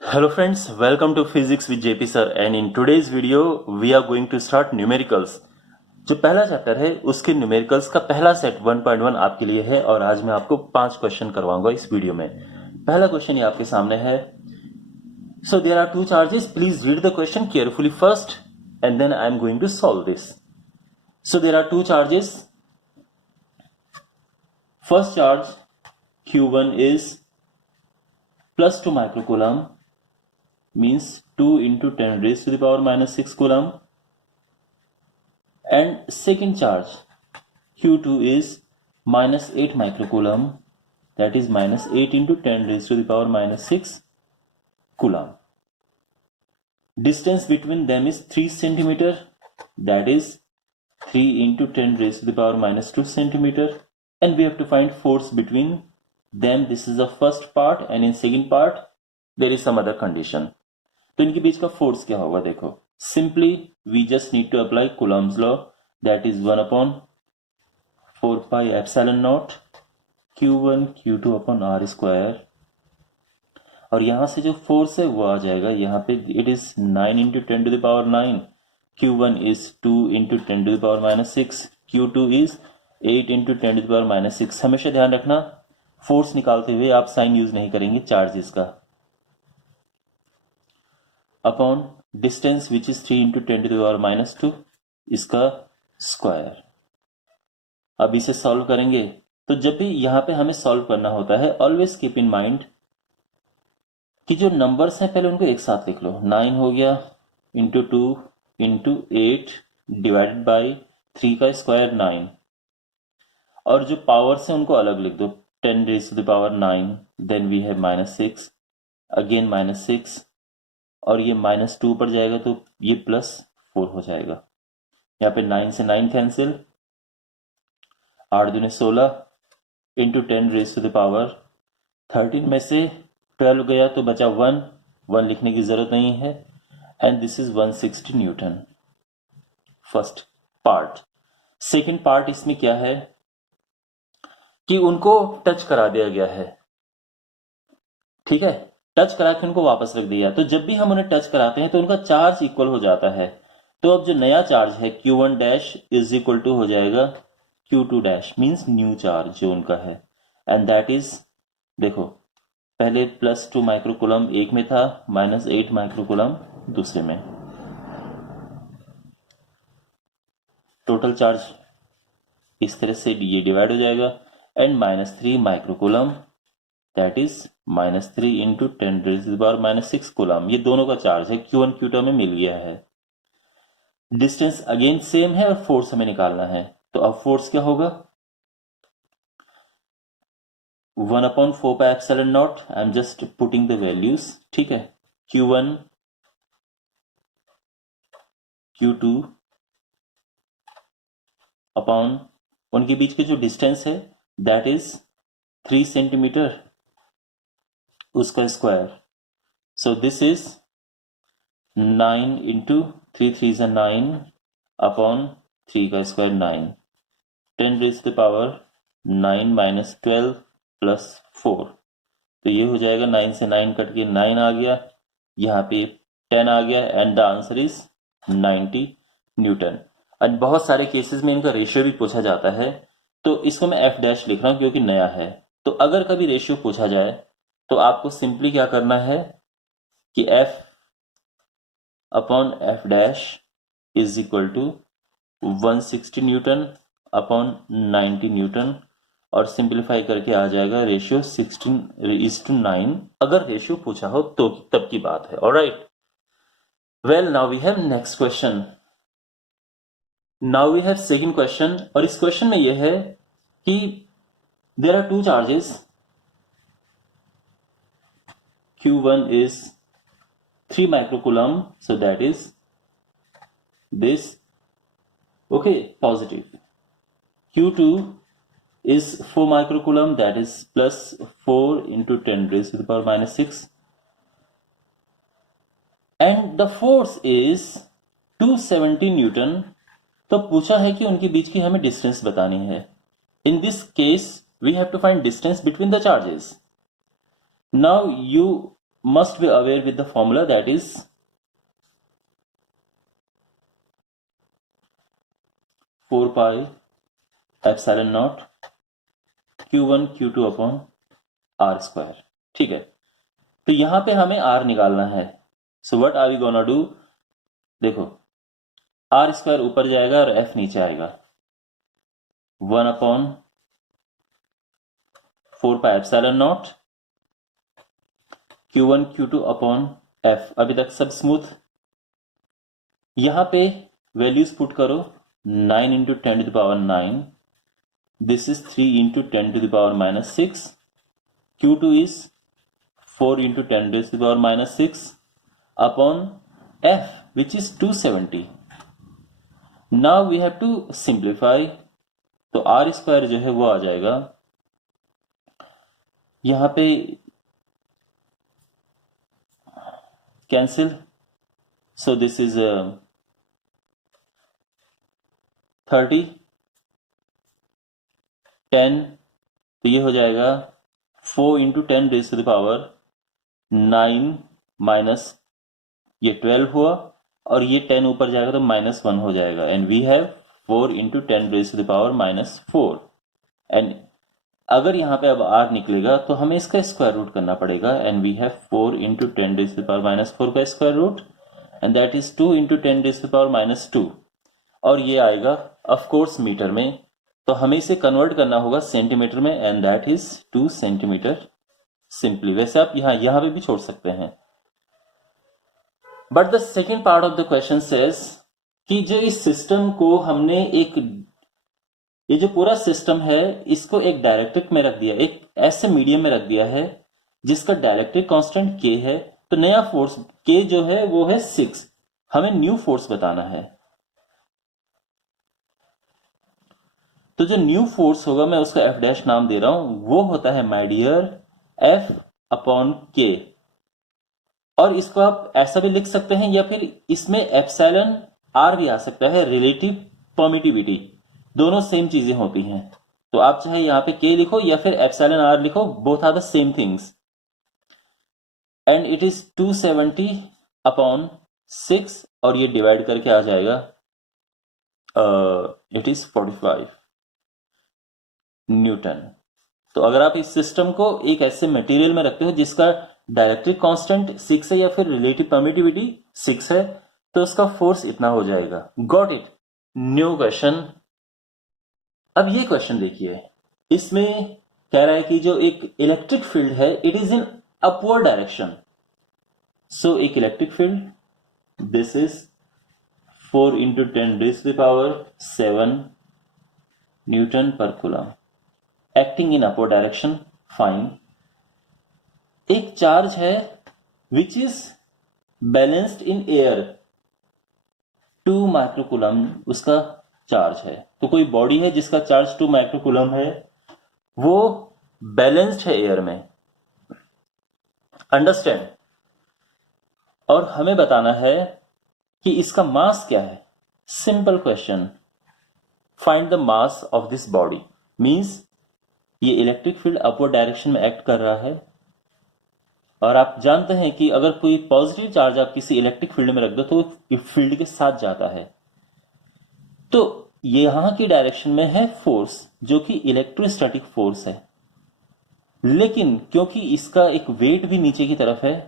Hello friends, welcome to Physics with JP sir and in today's video we are going to start numericals। जो पहला chapter है उसके numericals का पहला set 1.1 आपके लिए है और आज मैं आपको 5 क्वेश्चन करवाऊंगा इस वीडियो में। पहला क्वेश्चन ये आपके सामने है। So there are two charges, please read the question carefully first and then I am going to solve this. So there are two charges. First charge Q1 is plus 2 microcoulomb, means 2 into 10 raised to the power minus 6 coulomb, and second charge Q2 is minus 8 microcoulomb, that is minus 8 into 10 raised to the power minus 6 coulomb. Distance between them is 3 centimeter, that is 3 into 10 raised to the power minus 2 centimeter, and we have to find force between them. This is the first part and in second part there is some other condition. तो इनके बीच का force क्या होगा देखो। Simply we just need to apply Coulomb's law, that is 1/4 pi epsilon naught Q1 Q2 upon R square, और यहां से जो फोर्स है वो आ जाएगा यहाँ पे, it is 9 into 10 to the power 9, Q1 is 2 into 10 to the power minus 6, Q2 is 8 into 10 to the power minus 6। हमेशा ध्यान रखना फोर्स निकालते हुए आप साइन यूज नहीं करेंगे चार्जेस का, upon distance which is 3 into 10 to the power minus 2 इसका स्क्वायर। अब इसे सॉल्व करेंगे तो जब भी यहां पे हमें सॉल्व करना होता है ऑलवेज कीप इन माइंड कि जो नंबर्स हैं पहले उनको एक साथ लिख लो। 9 हो गया इंटू 2 इंटू 8 डिवाइडेड बाई 3 का स्क्वायर 9, और जो पावर्स हैं उनको अलग लिख दो। 10 raised to the power 9, then we have minus 6, again minus 6, और ये minus 2 पर जाएगा तो ये plus 4 हो जाएगा। यहाँ पे 9 से 9 cancel, 8 दूने 16 into 10 raised to the power 13 में से 12 गया तो बचा 1 लिखने की जरूरत नहीं है, and this is 160 Newton. First part. Second part इसमें क्या है कि उनको टच करा दिया गया है, ठीक है, टच करा के उनको वापस रख दिया। तो जब भी हम उन्हें टच कराते हैं तो उनका चार्ज इक्वल हो जाता है। तो अब जो नया चार्ज है Q1 dash is equal to हो जाएगा Q2 dash, means new charge जो उनका है, एंड दैट इज, देखो पहले प्लस 2 माइक्रोकूलम एक में था, माइनस 8 माइक्रोकूलम दूसरे में। टोटल चार्ज इस तरह से ये डिवाइड हो जाएगा, and minus 3 microcoulomb, that is minus 3 into 10 raise to the power minus 6 coulomb. ये दोनों का चार्ज है Q1 Q2 में मिल गया है। डिस्टेंस अगेन सेम है और फोर्स हमें निकालना है। तो अब फोर्स क्या होगा, 1/4 pi epsilon not, I am just putting the values, ठीक है। Q1 Q2 अपॉन उनके बीच के जो डिस्टेंस है दैट इज 3 सेंटीमीटर, उसका square. So this is 9 into 3 3 is 9 upon 3 का square 9, 10 raise to the power 9 minus 12 plus 4, तो ये हो जाएगा 9 से 9 कट के 9 आ गया, यहाँ पे 10 आ गया, and the answer is 90 newton. और बहुत सारे केसेस में इनका रेशियो भी पूछा जाता है, तो इसको मैं F डैश लिख रहा हूं क्योंकि नया है। तो अगर कभी रेशियो पूछा जाए तो आपको सिंपली क्या करना है कि F upon F dash is equal to 160 newton upon 90 newton, और सिंप्लीफाई करके आ जाएगा रेशियो 16:9, अगर रेशियो पूछा हो तो तब की बात है। Alright, well now we have next question. Now we have second question, और इस क्वेश्चन में यह है कि there are two charges, Q1 is 3 microcoulomb, so that is this, okay, positive. Q2 is 4 microcoulomb, that is plus 4 into 10 raised to the power minus 6, and the force is 270 Newton. तो पूछा है कि उनके बीच की हमें डिस्टेंस बतानी है। In this case we have to find distance between the charges. Now you must be aware with the formula, that is 4 pi epsilon naught q1 q2 upon r square. ठीक है, तो यहां पे हमें r निकालना है। So what are we gonna do, देखो r square ऊपर जाएगा और f नीचे आएगा, 1 upon 4 pi epsilon naught q1 q2 upon f। अभी तक सब स्मूथ। यहां पे वैल्यूज पुट करो, 9 into 10 to the power 9, this is 3 into 10 to the power minus 6, q2 is 4 into 10 to the power minus 6 upon f which is 270। Now we have to simplify, तो r square जो है वो आ जाएगा यहां पे cancel, so this is 30 10, तो ये हो जाएगा 4 into 10 raise to the power 9 minus ये 12 हुआ, और ये 10 ऊपर जाएगा तो माइनस 1 हो जाएगा, and we have 4 into 10 raise to the power minus 4। And अगर यहाँ पे अब r निकलेगा तो हमें इसका स्क्वायर रूट करना पड़ेगा, and we have 4 into 10 raise to the power minus 4 का square root, and that is 2 into 10 raise to the power minus 2, और ये आएगा ऑफ कोर्स मीटर में, तो हमें इसे कन्वर्ट करना होगा सेंटीमीटर में, and that is 2 centimetre simply. वैसे आप यहां पे भी छोड़ सकते हैं, but the second part of the question says कि जो इस सिस्टम को हमने ये जो पूरा सिस्टम है इसको एक डायलेक्ट्रिक में रख दिया, एक ऐसे मीडियम में रख दिया है जिसका डायलेक्ट्रिक कांस्टेंट k है, तो नया फोर्स k जो है वो है 6, हमें न्यू फोर्स बताना है। तो जो न्यू फोर्स होगा मैं उसका f डैश नाम दे रहा हूं, वो होता है my dear f upon k, और इसको आप ऐसा भी लिख सकते हैं या फिर इसमें एप्सिलॉन r भी आ सकता है, रिलेटिव परमिटिविटी, दोनों सेम चीजें होती हैं, तो आप चाहे यहां पे k लिखो या फिर एप्सिलॉन r लिखो, both are the same things, and it is 270 upon 6, और ये डिवाइड करके आ जाएगा इट इज 45 न्यूटन। तो अगर आप इस सिस्टम को एक ऐसे मटेरियल में रखते हो जिसका डायलेक्ट्रिक कांस्टेंट 6 है या फिर रिलेटिव परमिटिविटी 6 है, तो उसका फोर्स इतना हो जाएगा। Got it? New question. अब ये क्वेश्चन देखिए, इसमें कह रहा है कि जो एक इलेक्ट्रिक फील्ड है it is in upward direction. So एक electric field, this is 4 into 10 raise to the power 7 newton per coulomb, acting in upward direction, fine. एक चार्ज है which is balanced in air, 2 microcoulomb उसका charge है। तो कोई body है जिसका charge 2 microcoulomb है, वो बैलेंस्ड है एयर में, अंडरस्टैंड। और हमें बताना है कि इसका मास क्या है। Simple question, find the mass of this body. Means ये इलेक्ट्रिक फील्ड अपवर्ड डायरेक्शन में एक्ट कर रहा है, और आप जानते हैं कि अगर कोई पॉजिटिव चार्ज आप किसी इलेक्ट्रिक फील्ड में रख दो तो फील्ड के साथ जाता है। तो यहां की डायरेक्शन में है फोर्स जो कि इलेक्ट्रोस्टैटिक फोर्स है, लेकिन क्योंकि इसका एक वेट भी नीचे की तरफ है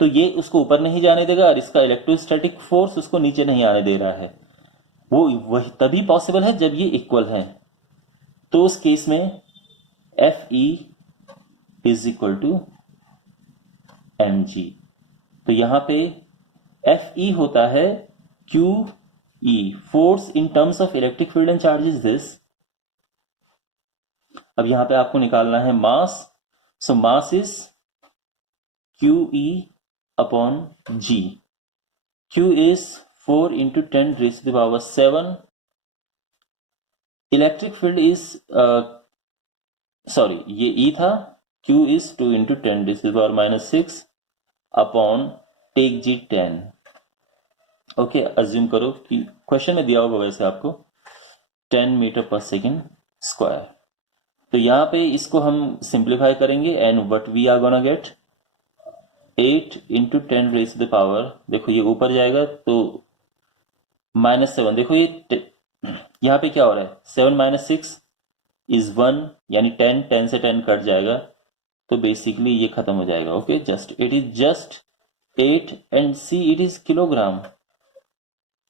तो ये उसको ऊपर नहीं जाने देगा, और इसका इलेक्ट्रोस्टैटिक फोर्स उसको नीचे नहीं आने दे रहा है। वो वही तभी पॉसिबल है जब ये इक्वल है। तो उस केस में Fe is equal to mg। तो यहां पे Fe होता है QE, force in terms of electric field and charge is this. अब यहां पे आपको निकालना है mass, so mass is QE upon G। Q is 4 into 10 raise to the power 7। Electric field is sorry ये E था, Q is 2 into 10 raise to the power minus 6 upon take G 10। Okay, assume करो कि question में दिया होगा वैसे आपको 10 metre per second square. तो यहां पे इसको हम सिंप्लीफाई करेंगे, and what we are gonna get, 8 into 10 raise to the power, देखो ये ऊपर जाएगा तो -7, देखो ये यहाँ पे क्या हो रहा है, 7 - 6 इज 1, यानी 10 से 10 कट जाएगा, तो बेसिकली ये खत्म हो जाएगा। Okay, just it is just 8 and see it is kilogram.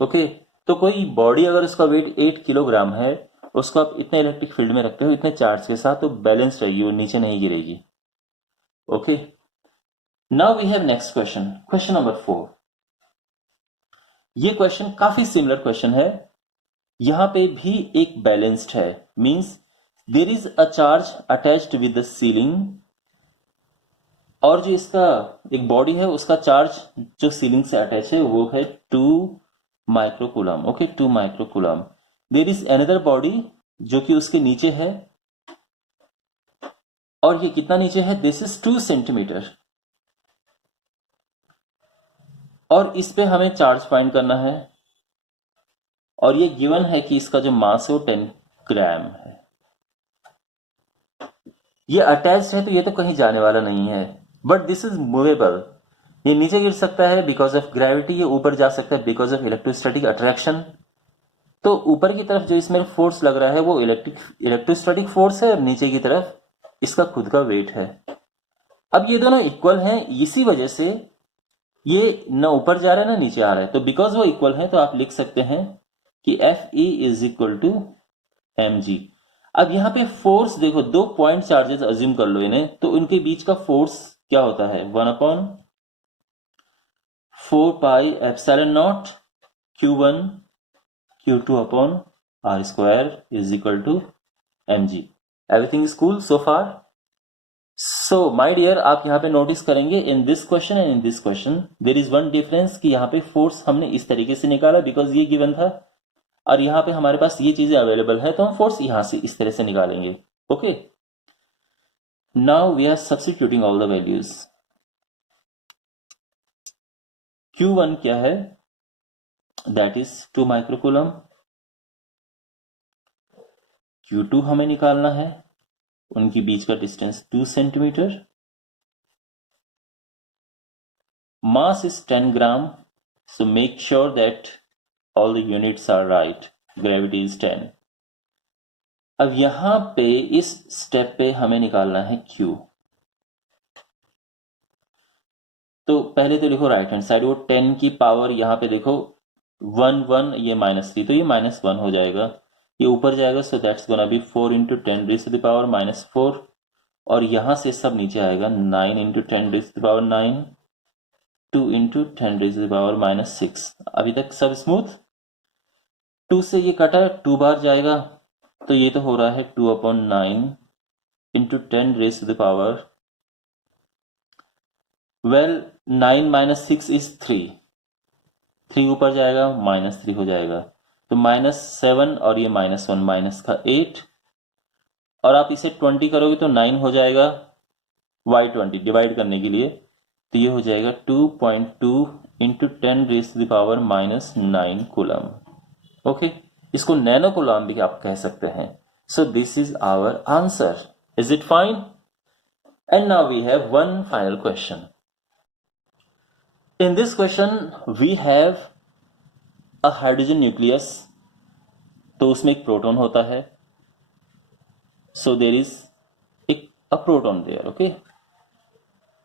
Okay, तो कोई बॉडी अगर उसका वेट 8 किलोग्राम है, उसको आप इतने इलेक्ट्रिक फील्ड में रखते हो इतने चार्ज के साथ, तो बैलेंस रहेगी, वो नीचे नहीं गिरेगी। Okay, now we have next question, question number 4। ये क्वेश्चन काफी सिमिलर क्वेश्चन है, यहां पे भी एक बैलेंस्ड है, means there is a charge attached with the ceiling, और जो इसका एक बॉडी है उसका चार्ज जो सीलिंग से अटैच है वो है 2 microcoulomb. Okay, 2 microcoulomb. There is another body जो कि उसके नीचे है, और ये कितना नीचे है, दिस इज 2 सेंटीमीटर, और इस पे हमें चार्ज फाइंड करना है, और ये गिवन है कि इसका जो मास है वो 10 ग्राम है। ये अटैच्ड है तो ये तो कहीं जाने वाला नहीं है, बट दिस इज मूवेबल, ये नीचे गिर सकता है बिकॉज ऑफ ग्रेविटी, ये ऊपर जा सकता है बिकॉज ऑफ इलेक्ट्रोस्टैटिक अट्रैक्शन। तो ऊपर की तरफ जो इसमें फोर्स लग रहा है वो इलेक्ट्रोस्टैटिक फोर्स है, और नीचे की तरफ इसका खुद का वेट है। अब ये दोनों इक्वल हैं, इसी वजह से ये न ऊपर जा रहा है ना नीचे आ रहा है, तो बिकॉज वो इक्वल है तो आप लिख सकते हैं कि Fe is equal to mg। अब यहां पे फोर्स देखो, 2 पॉइंट चार्जेस अज्यूम कर लो इन्हें, तो उनके बीच का फोर्स क्या होता है, 1/4πε0 Q1 Q2 upon R square is equal to mg। Everything is cool so far? So my dear, आप यहाँ पे नोटिस करेंगे in this question and in this question there is one difference, कि यहाँ पे फोर्स हमने इस तरीके से निकाला बिकॉज ये गिवन था, और यहाँ पे हमारे पास ये चीजें अवेलेबल है तो हम फोर्स यहां से इस तरह से निकालेंगे। Okay, now we are substituting all the values. Q1 क्या है, दैट इज 2 माइक्रोकूलम। Q2 हमें निकालना है, उनके बीच का distance 2 centimetre. Mass is 10 gram, so make sure that all the units are right. Gravity is 10. अब यहां पे इस स्टेप पे हमें निकालना है Q। तो पहले तो लिखो राइट हैंड साइड, वो 10 की पावर यहां पे देखो 1 ये -3, तो ये -1 हो जाएगा, ये ऊपर जाएगा, so that's gonna be 4 into 10 raise to the power -4, और यहां से सब नीचे आएगा 9 into 10 raise to the power 9, 2 into 10 raise to the power -6। अभी तक सब स्मूथ। 2 से ये कटा, 2 बार जाएगा, तो ये तो हो रहा है 2/9 into 10 raise to the power, well 9 - 6 is 3, 3 ऊपर जाएगा -3 हो जाएगा, तो -7 और ये -1 माइनस का 8, और आप इसे 20 करोगे तो 9 हो जाएगा, y20 डिवाइड करने के लिए, तो ये हो जाएगा 2.2 into 10 raise to the power -9 coulomb. Okay, इसको नैनो कूलम भी आप कह सकते हैं। So this is our answer, is it fine? And now we have one final question. In this question we have a hydrogen nucleus, तो उसमें एक proton होता है, so there is a proton there, okay,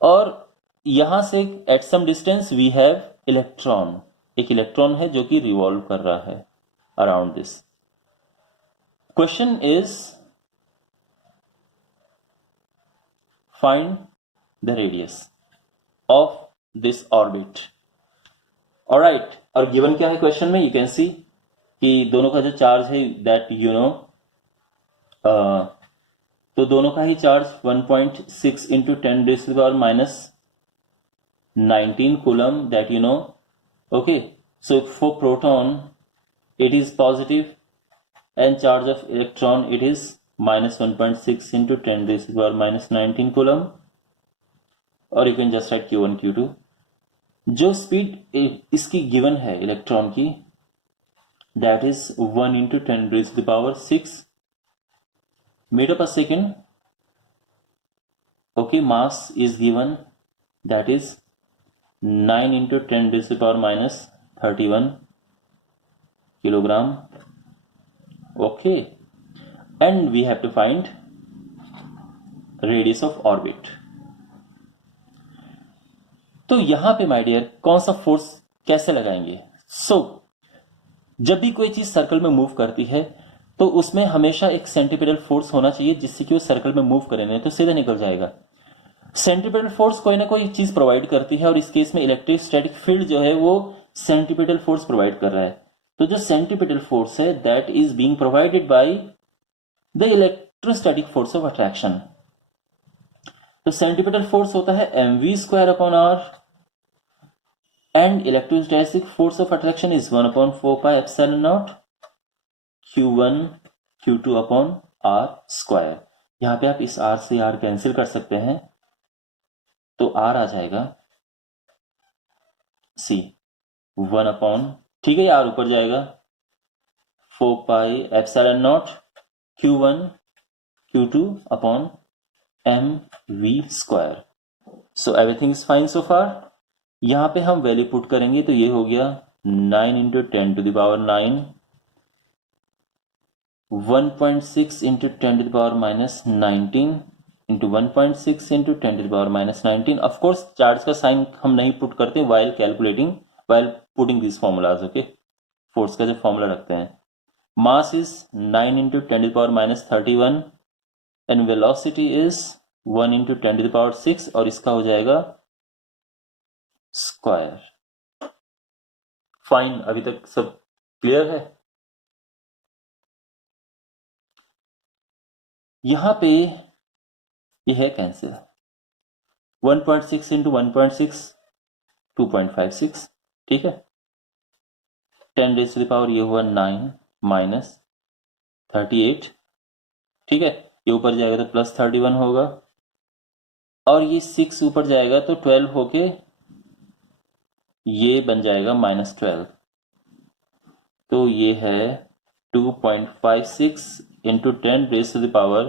और यहां से at some distance we have electron, एक electron है जो कि रिवॉल्व कर रहा है around this. Question is find the radius of this orbit. Alright, और गिवन क्या है क्वेश्चन में, यू कैन सी कि दोनों का जो चार्ज है दैट यू नो, तो दोनों का ही charge 1.6 into 10 raise to the power -19 coulomb, that you know. Okay, so for proton it is positive and charge of electron it is -1.6 into 10 raise to the power -19 coulomb, और you can just write Q1 Q2। जो speed इसकी given है electron की, that is 1 into 10 raise to the power 6 metre per second. Okay, mass is given, that is 9 into 10 raised to the power minus 31 kilogram. Okay, and we have to find radius of orbit. तो यहां पे my dear कौन सा force कैसे लगाएंगे? जब भी कोई चीज सर्कल में मूव करती है तो उसमें हमेशा एक सेंट्रीपिटल फोर्स होना चाहिए जिससे कि वो सर्कल में मूव करे, नहीं तो सीधे निकल जाएगा। सेंट्रीपिटल फोर्स कोई ना कोई चीज प्रोवाइड करती है और इस केस में इलेक्ट्रोस्टैटिक फील्ड जो है वो सेंट्रीपिटल फोर्स प्रोवाइड कर रहा है। तो जो सेंट्रीपिटल फोर्स है that is being provided by the electrostatic force of attraction. तो सेंट्रीपिटल फोर्स होता है mv²/r and electrostatic force of attraction is 1/4πε0 q1 q2/r²। यहां पे आप इस r से r कैंसिल कर सकते हैं तो r आ जाएगा c 1/, ठीक है, r ऊपर जाएगा 4πε0 q1 q2/mv²। So everything is fine so far. यहां पे हम वैल्यू पुट करेंगे तो ये हो गया 9 into 10 to the power 9, 1.6 into 10 to the power minus 19 into 1.6 into 10 to the power minus 19। Of course charge का साइन हम नहीं पुट करते while putting this formulas. Okay, force का जो फॉर्मूला रखते हैं। Mass is 9 into 10 to the power minus 31 and velocity is 1 into 10 to the power 6 और इसका हो जाएगा स्क्वायर। फाइन, अभी तक सब क्लियर है? यहां पे ये है कैंसिल, 1.6 into 1.6 2.56, ठीक है। 10 raised to the power ये हुआ 9 minus 38, ठीक है। ये ऊपर जाएगा तो प्लस 31 होगा और ये 6 ऊपर जाएगा तो 12 होके ये बन जाएगा -12। तो ये है 2.56 into 10 raised to the power,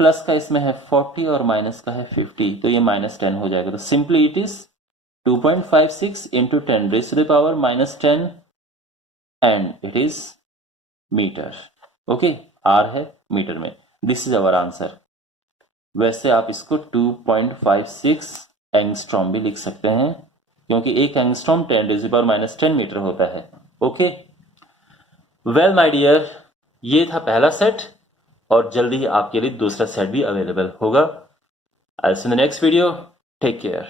plus का इसमें है 40 और माइनस का है 50, तो ये -10 हो जाएगा। तो simply it is 2.56 into 10 raised to the power -10 and it is meter. Okay, R है मीटर में। This is our answer. वैसे आप इसको 2.56 एंगस्ट्रॉम भी लिख सकते हैं क्योंकि एक angstrom 10 raised to the power -10 meter होता है। ओके, वेल माय डियर, ये था पहला सेट और जल्दी ही आपके लिए दूसरा सेट भी अवेलेबल होगा। I will see you in the next video. Take care.